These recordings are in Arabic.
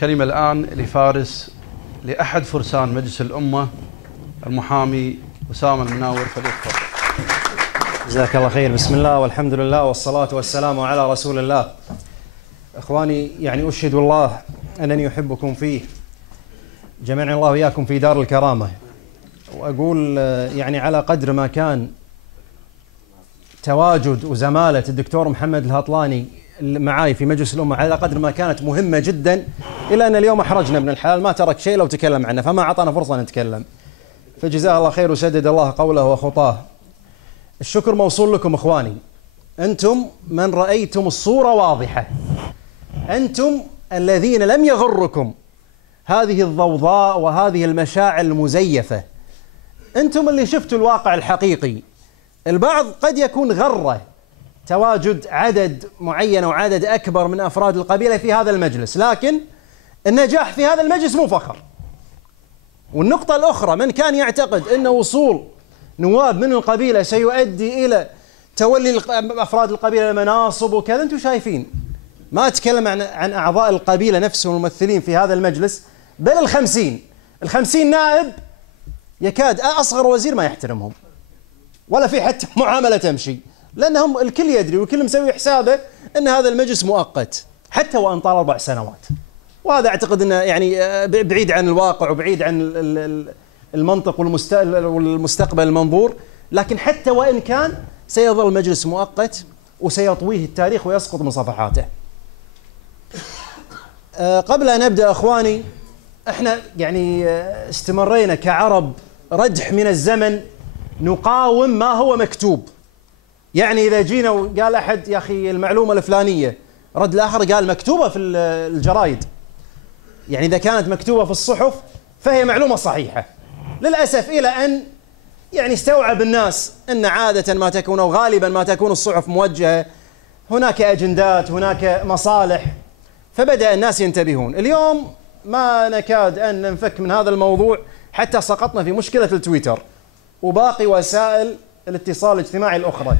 كلمة الآن لفارس لأحد فرسان مجلس الأمة المحامي أسامة المناور، فليتفضل. جزاك الله خير. بسم الله والحمد لله والصلاة والسلام على رسول الله. إخواني، يعني أشهد الله أنني أحبكم فيه، جمعني الله وإياكم في دار الكرامة. وأقول يعني على قدر ما كان تواجد وزمالة الدكتور محمد الهطلاني معاي في مجلس الأمة، على قدر ما كانت مهمة جدا، إلا أن اليوم أحرجنا ابن الحلال، ما ترك شيء لو تكلم عنه، فما أعطانا فرصة نتكلم، فجزاه الله خير وسدد الله قوله وخطاه. الشكر موصول لكم إخواني، أنتم من رأيتم الصورة واضحة، أنتم الذين لم يغركم هذه الضوضاء وهذه المشاعر المزيفة، أنتم اللي شفتوا الواقع الحقيقي. البعض قد يكون غره تواجد عدد معين أو عدد أكبر من أفراد القبيلة في هذا المجلس، لكن النجاح في هذا المجلس مو فخر. والنقطة الأخرى، من كان يعتقد أن وصول نواب من القبيلة سيؤدي إلى تولي أفراد القبيلة المناصب وكذا، أنتم شايفين، ما أتكلم عن أعضاء القبيلة نفسهم الممثلين في هذا المجلس، بل الخمسين نائب يكاد أصغر وزير ما يحترمهم ولا في حتى معاملة تمشي، لأنهم الكل يدري والكل مسوي حسابه أن هذا المجلس مؤقت حتى وأن طال 4 سنوات. وهذا أعتقد أنه يعني بعيد عن الواقع وبعيد عن المنطق والمستقبل المنظور، لكن حتى وإن كان سيظل المجلس مؤقت وسيطويه التاريخ ويسقط من صفحاته. قبل أن نبدأ أخواني، احنا يعني استمرينا كعرب ردح من الزمن نقاوم ما هو مكتوب. يعني إذا جينا وقال أحد يا أخي المعلومة الفلانية، رد الآخر قال مكتوبة في الجرايد، يعني إذا كانت مكتوبة في الصحف فهي معلومة صحيحة. للأسف إلى أن يعني استوعب الناس أن عادة ما تكون أو غالبا ما تكون الصحف موجهة، هناك أجندات، هناك مصالح، فبدأ الناس ينتبهون. اليوم ما نكاد أن ننفك من هذا الموضوع حتى سقطنا في مشكلة التويتر وباقي وسائل الاتصال الاجتماعي الأخرى.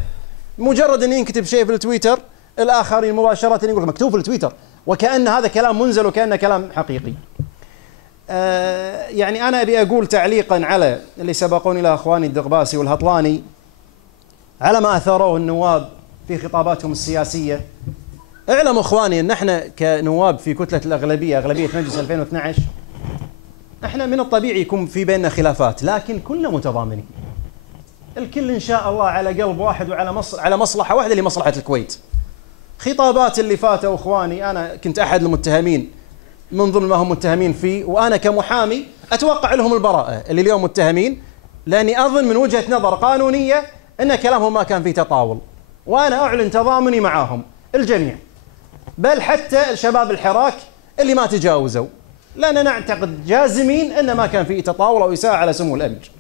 مجرد أن ينكتب شيء في التويتر، الآخرين مباشرة يقول مكتوب في التويتر، وكأن هذا كلام منزل وكأنه كلام حقيقي. يعني أنا أبي أقول تعليقا على اللي سبقوني إلى أخواني الدغباسي والهطلاني على ما أثاروه النواب في خطاباتهم السياسية. اعلموا أخواني أن احنا كنواب في كتلة الأغلبية، أغلبية مجلس 2012، احنا من الطبيعي يكون في بيننا خلافات، لكن كلنا متضامنين، الكل إن شاء الله على قلب واحد وعلى مصلحة واحدة لمصلحة الكويت. خطابات اللي فاتوا أخواني، أنا كنت أحد المتهمين من ضمن ما هم متهمين فيه، وأنا كمحامي أتوقع لهم البراءة اللي اليوم متهمين، لأني أظن من وجهة نظر قانونية أن كلامهم ما كان فيه تطاول، وأنا أعلن تضامني معهم الجميع، بل حتى شباب الحراك اللي ما تجاوزوا، لأننا نعتقد جازمين أن ما كان فيه تطاول أو إساءة على سمو الأمير.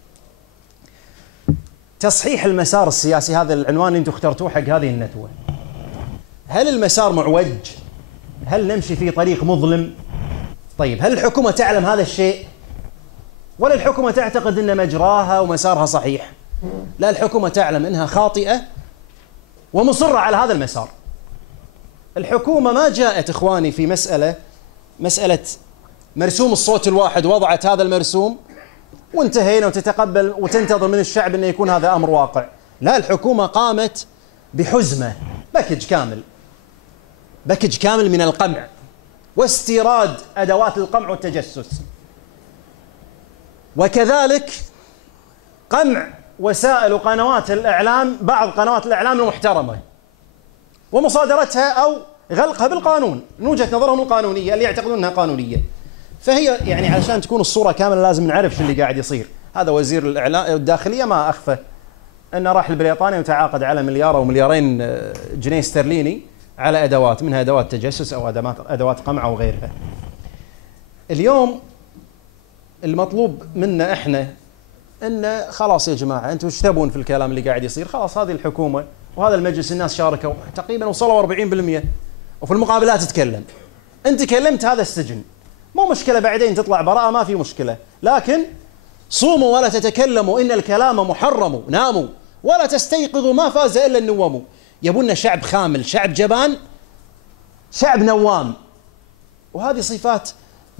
تصحيح المسار السياسي، هذا العنوان اللي انتم اخترتوه حق هذه الندوة. هل المسار معوج؟ هل نمشي في طريق مظلم؟ طيب، هل الحكومة تعلم هذا الشيء؟ ولا الحكومة تعتقد أن مجراها ومسارها صحيح؟ لا، الحكومة تعلم أنها خاطئة ومصرة على هذا المسار. الحكومة ما جاءت إخواني في مسألة مرسوم الصوت الواحد، وضعت هذا المرسوم وانتهينا وتتقبل وتنتظر من الشعب أن يكون هذا أمر واقع. لا، الحكومة قامت بحزمة، باكج كامل من القمع واستيراد أدوات القمع والتجسس، وكذلك قمع وسائل وقنوات الإعلام، بعض قنوات الإعلام المحترمة، ومصادرتها أو غلقها بالقانون من وجهة نظرهم القانونية اللي يعتقدون أنها قانونية. فهي يعني علشان تكون الصورة كاملة لازم نعرف شو اللي قاعد يصير. هذا وزير الداخلية ما أخفى أنه راح لبريطانيا وتعاقد على 1 أو 2 مليار جنيه استرليني على أدوات، منها أدوات تجسس أو أدوات قمع أو غيرها. اليوم المطلوب منا إحنا أن خلاص يا جماعة، أنتم ايش تبون في الكلام اللي قاعد يصير؟ خلاص، هذه الحكومة وهذا المجلس الناس شاركوا تقريبا وصلوا 40%، وفي المقابلات تتكلم. أنت كلمت، هذا السجن مو مشكلة، بعدين تطلع براءة ما في مشكلة، لكن صوموا ولا تتكلموا، إن الكلام محرم، ناموا ولا تستيقظوا، ما فاز إلا النوم. يبون شعب خامل، شعب جبان، شعب نوام، وهذه صفات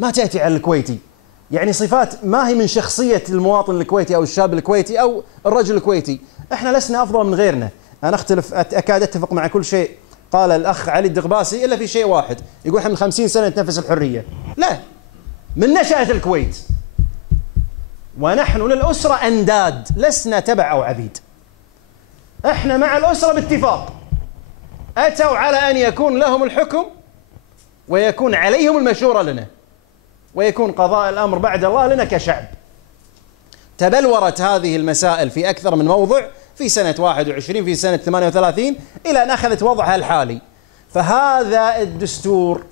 ما تأتي على الكويتي، يعني صفات ما هي من شخصية المواطن الكويتي أو الشاب الكويتي أو الرجل الكويتي. احنا لسنا أفضل من غيرنا. أنا أكاد أتفق مع كل شيء قال الأخ علي الدغباسي إلا في شيء واحد، يقول احنا من 50 سنة نتنفس الحرية. لا، من نشأة الكويت ونحن للأسرة أنداد، لسنا تبع أو عبيد. احنا مع الأسرة باتفاق، أتوا على أن يكون لهم الحكم ويكون عليهم المشورة لنا، ويكون قضاء الأمر بعد الله لنا كشعب. تبلورت هذه المسائل في أكثر من موضع في سنة 21 في سنة 38 إلى أن أخذت وضعها الحالي. فهذا الدستور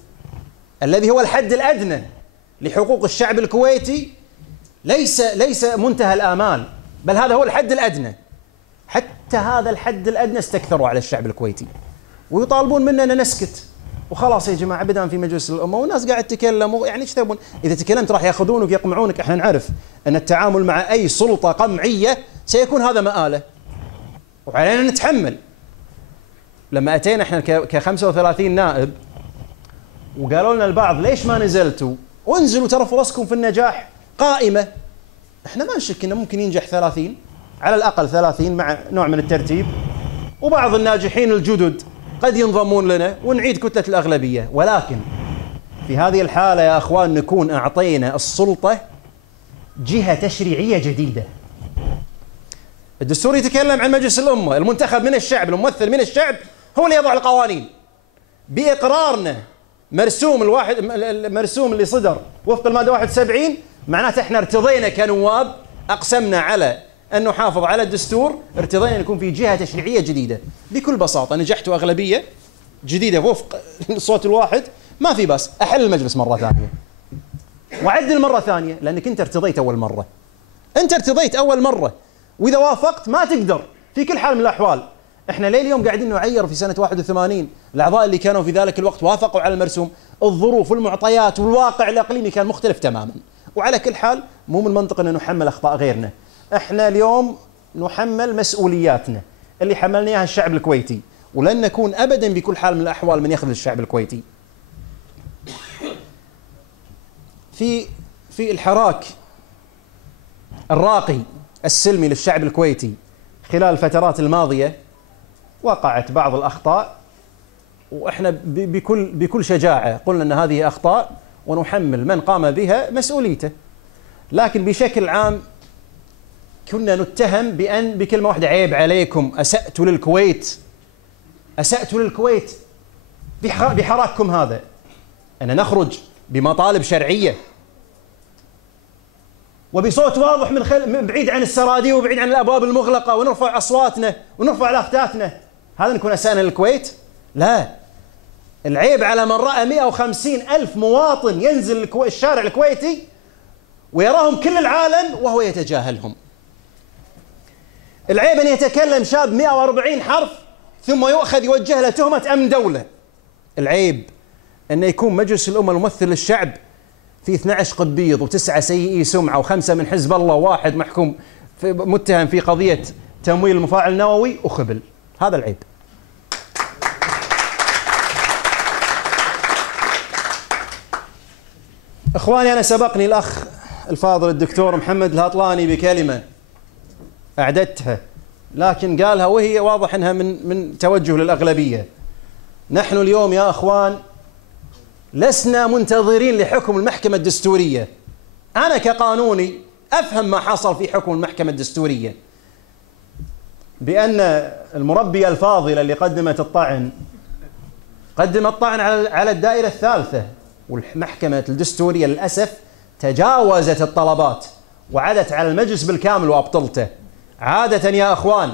الذي هو الحد الأدنى لحقوق الشعب الكويتي ليس منتهى الآمال، بل هذا هو الحد الأدنى. حتى هذا الحد الأدنى استكثروا على الشعب الكويتي ويطالبون منا أن نسكت. وخلاص يا جماعة بدأنا في مجلس الأمة والناس قاعد تتكلم، يعني ايش تبون؟ إذا تكلمت راح يأخذونك يقمعونك. احنا نعرف أن التعامل مع أي سلطة قمعية سيكون هذا مآله، وعلينا نتحمل. لما أتينا احنا ك35 نائب وقالوا لنا البعض ليش ما نزلتوا؟ وانزلوا ترى فرصكم في النجاح قائمة. احنا ما نشك انه ممكن ينجح 30 على الأقل 30 مع نوع من الترتيب، وبعض الناجحين الجدد قد ينضمون لنا ونعيد كتلة الأغلبية. ولكن في هذه الحالة يا أخوان نكون أعطينا السلطة جهة تشريعية جديدة. الدستور يتكلم عن مجلس الأمة المنتخب من الشعب، الممثل من الشعب، هو اللي يضع القوانين. بإقرارنا المرسوم اللي صدر وفق المادة 71 معناته احنا ارتضينا كنواب، أقسمنا على أن نحافظ على الدستور، ارتضينا أن يكون في جهة تشريعية جديدة. بكل بساطة نجحت أغلبية جديدة وفق الصوت الواحد، ما في بس أحل المجلس مرة ثانية وعدل مرة ثانية، لأنك أنت ارتضيت أول مرة. أنت ارتضيت أول مرة، وإذا وافقت ما تقدر في كل حال من الأحوال. احنا ليه اليوم قاعدين نعير في سنة 81 الأعضاء اللي كانوا في ذلك الوقت وافقوا على المرسوم؟ الظروف والمعطيات والواقع الإقليمي كان مختلف تماما. وعلى كل حال مو من المنطق أن نحمل أخطاء غيرنا. احنا اليوم نحمل مسؤولياتنا اللي حملنا اياها الشعب الكويتي، ولن نكون أبدا بكل حال من الأحوال من يخذل الشعب الكويتي. في الحراك الراقي السلمي للشعب الكويتي خلال الفترات الماضية وقعت بعض الأخطاء، وإحنا بكل شجاعة قلنا أن هذه أخطاء ونحمل من قام بها مسؤوليته. لكن بشكل عام كنا نتهم بأن بكلمة واحدة عيب عليكم، أسأتوا للكويت، أسأتوا للكويت بحراككم هذا. أن نخرج بمطالب شرعية وبصوت واضح من بعيد عن السرادي وبعيد عن الأبواب المغلقة ونرفع أصواتنا ونرفع لافتاتنا، هذا نكون أسأنا للكويت؟ لا، العيب على من رأى 150 ألف مواطن ينزل الشارع الكويتي ويراهم كل العالم وهو يتجاهلهم. العيب أن يتكلم شاب 140 حرف ثم يؤخذ يوجه له تهمة أمن دولة. العيب أن يكون مجلس الأمة الممثل للشعب في 12 قبيض و9 سيئي سمعة و5 من حزب الله وواحد محكوم متهم في قضية تمويل المفاعل النووي وخبل. هذا العيب. إخواني، أنا سبقني الأخ الفاضل الدكتور محمد الهطلاني بكلمة أعددتها، لكن قالها وهي واضح أنها من توجه للأغلبية. نحن اليوم يا أخوان لسنا منتظرين لحكم المحكمة الدستورية. أنا كقانوني أفهم ما حصل في حكم المحكمة الدستورية، بأن المربية الفاضلة اللي قدمت الطعن على الدائرة الثالثة، والمحكمة الدستورية للأسف تجاوزت الطلبات وعدت على المجلس بالكامل وأبطلته. عادة يا أخوان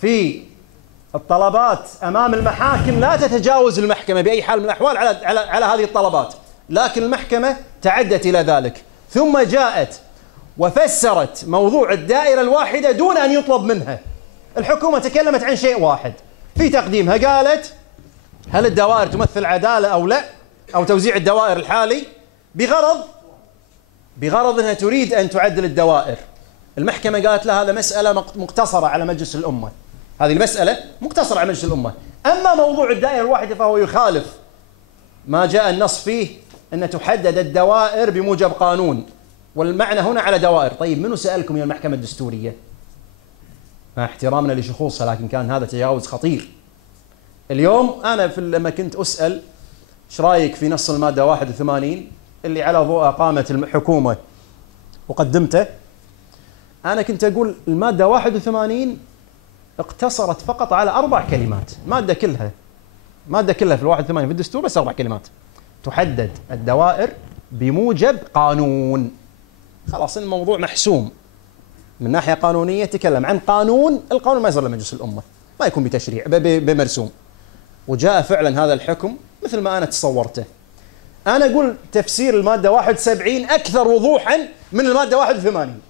في الطلبات أمام المحاكم لا تتجاوز المحكمة بأي حال من الأحوال على هذه الطلبات، لكن المحكمة تعدت إلى ذلك، ثم جاءت وفسرت موضوع الدائرة الواحدة دون أن يطلب منها. الحكومة تكلمت عن شيء واحد في تقديمها، قالت هل الدوائر تمثل عدالة أو لا، أو توزيع الدوائر الحالي، بغرض أنها تريد أن تعدل الدوائر. المحكمة قالت لها هذا مسألة مقتصرة على مجلس الأمة، هذه المسألة مقتصرة على مجلس الأمة. أما موضوع الدائرة الواحدة فهو يخالف ما جاء النص فيه أن تحدد الدوائر بموجب قانون، والمعنى هنا على دوائر. طيب منو سألكم يا المحكمة الدستورية؟ مع احترامنا لشخوصها، لكن كان هذا تجاوز خطير. اليوم أنا لما كنت أسأل ايش رايك في نص المادة 81 اللي على ضوء قامت الحكومة وقدمته، أنا كنت أقول المادة 81 اقتصرت فقط على 4 كلمات، مادة كلها في 81 في الدستور بس 4 كلمات، تحدد الدوائر بموجب قانون. خلاص الموضوع محسوم من ناحية قانونية. تكلم عن قانون، القانون ما يصير لمجلس الأمة، ما يكون بتشريع بمرسوم. وجاء فعلا هذا الحكم مثل ما أنا تصورته. أنا أقول تفسير المادة 71 أكثر وضوحا من المادة 81.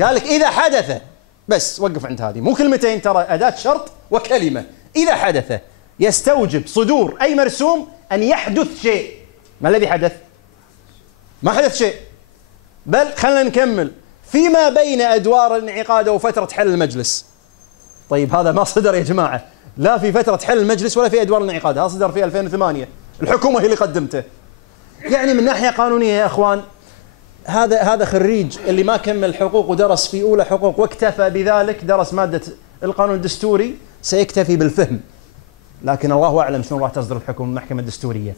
قال لك إذا حدث، بس وقف عند هذه، مو كلمتين ترى، أداة شرط وكلمة. إذا حدث يستوجب صدور أي مرسوم أن يحدث شيء. ما الذي حدث؟ ما حدث شيء، بل خلنا نكمل فيما بين أدوار الانعقاد وفترة حل المجلس. طيب هذا ما صدر يا جماعة، لا في فترة حل المجلس ولا في أدوار الانعقاد، هذا صدر في 2008، الحكومة هي اللي قدمته. يعني من ناحية قانونية يا أخوان، هذا خريج اللي ما كمل حقوق ودرس في أولى حقوق واكتفى بذلك، درس مادة القانون الدستوري، سيكتفي بالفهم. لكن الله أعلم شنو راح تصدر الحكم من المحكمة الدستورية.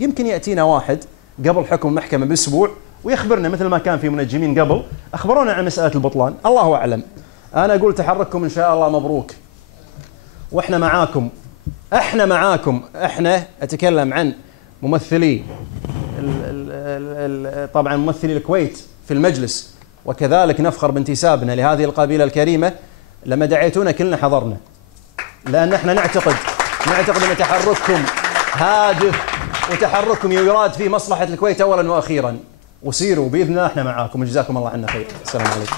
يمكن يأتينا واحد قبل حكم المحكمة بأسبوع ويخبرنا مثل ما كان في منجمين قبل أخبرونا عن مسألة البطلان، الله أعلم. أنا أقول تحرككم إن شاء الله مبروك، وإحنا معاكم، إحنا أتكلم عن ممثلي طبعا ممثلي الكويت في المجلس، وكذلك نفخر بانتسابنا لهذه القبيلة الكريمة. لما دعيتونا كلنا حضرنا، لأن احنا نعتقد أن تحرككم هادف وتحرككم يراد في مصلحة الكويت أولا وأخيرا، وسيروا بإذن الله احنا معاكم، وجزاكم الله عنا خير. السلام عليكم.